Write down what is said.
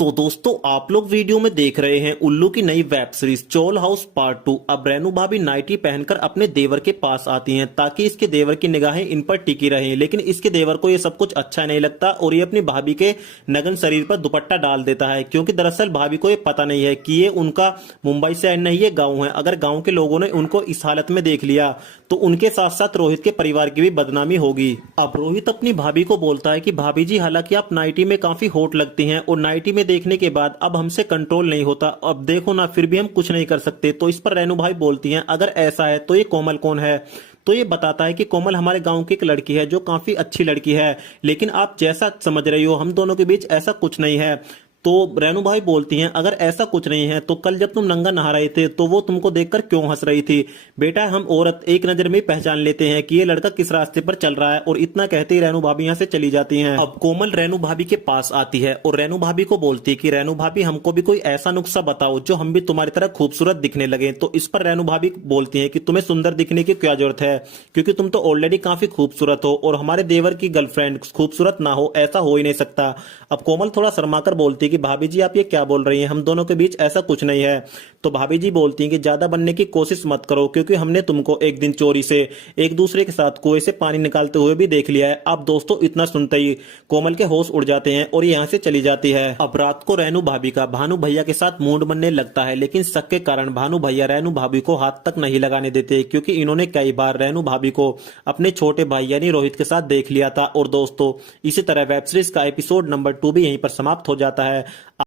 तो दोस्तों आप लोग वीडियो में देख रहे हैं उल्लू की नई web series Chola house part 2। अब रेनू भाभी नाइटी पहनकर अपने देवर के पास आती हैं ताकि इसके देवर की निगाहें इन पर टिकी रहें, लेकिन इसके देवर को ये सब कुछ अच्छा नहीं लगता और ये अपनी भाभी के नग्न शरीर पर दुपट्टा डाल देता है, क्योंकि दरअसल भाभी को ये पता नहीं है कि ये उनका मुंबई से नहीं ये गाँव है। अगर गाँव के लोगों ने उनको इस हालत में देख लिया तो उनके साथ साथ रोहित के परिवार की भी बदनामी होगी। अब रोहित अपनी भाभी को बोलता है कि भाभी जी, हालांकि आप नाइटी में काफी हॉट लगती हैं और नाइटी में देखने के बाद अब हमसे कंट्रोल नहीं होता, अब देखो ना फिर भी हम कुछ नहीं कर सकते। तो इस पर रेनू भाई बोलती हैं, अगर ऐसा है तो ये कोमल कौन है? तो ये बताता है कि कोमल हमारे गांव की एक लड़की है जो काफी अच्छी लड़की है, लेकिन आप जैसा समझ रही हो हम दोनों के बीच ऐसा कुछ नहीं है। तो रेनू भाई बोलती हैं, अगर ऐसा कुछ नहीं है तो कल जब तुम नंगा नहा रहे थे तो वो तुमको देखकर क्यों हंस रही थी? बेटा, हम औरत एक नजर में पहचान लेते हैं कि ये लड़का किस रास्ते पर चल रहा है। और इतना कहते ही रेनू भाभी यहाँ से चली जाती हैं। अब कोमल रेनू भाभी के पास आती है और रेनू भाभी को बोलती है कि रेनू भाभी, हमको भी कोई ऐसा नुस्खा बताओ जो हम भी तुम्हारी तरह खूबसूरत दिखने लगे। तो इस पर रेनू भाभी बोलती है कि तुम्हें सुंदर दिखने की क्या जरूरत है, क्योंकि तुम तो ऑलरेडी काफी खूबसूरत हो और हमारे देवर की गर्लफ्रेंड खूबसूरत ना हो ऐसा हो ही नहीं सकता। अब कोमल थोड़ा शर्माकर बोलती है कि भाभी जी, आप ये क्या बोल रही हैं, हम दोनों के बीच ऐसा कुछ नहीं है। तो भाभी जी बोलती हैं कि ज्यादा बनने की कोशिश मत करो, क्योंकि हमने तुमको एक दिन चोरी से एक दूसरे के साथ कुएं से पानी निकालते हुए भी देख लिया है। अब दोस्तों इतना सुनते ही कोमल के होश उड़ जाते हैं और यहाँ से चली जाती है। अब रात को रेनू भाभी का भानु भैया के साथ मूड बनने लगता है, लेकिन शक के कारण भानु भैया रेनू भाभी को हाथ तक नहीं लगाने देते, क्योंकि इन्होंने कई बार रेनू भाभी को अपने छोटे भाई यानी रोहित के साथ देख लिया था। और दोस्तों इसी तरह वेब सीरीज का एपिसोड नंबर 2 भी यहीं पर समाप्त हो जाता है।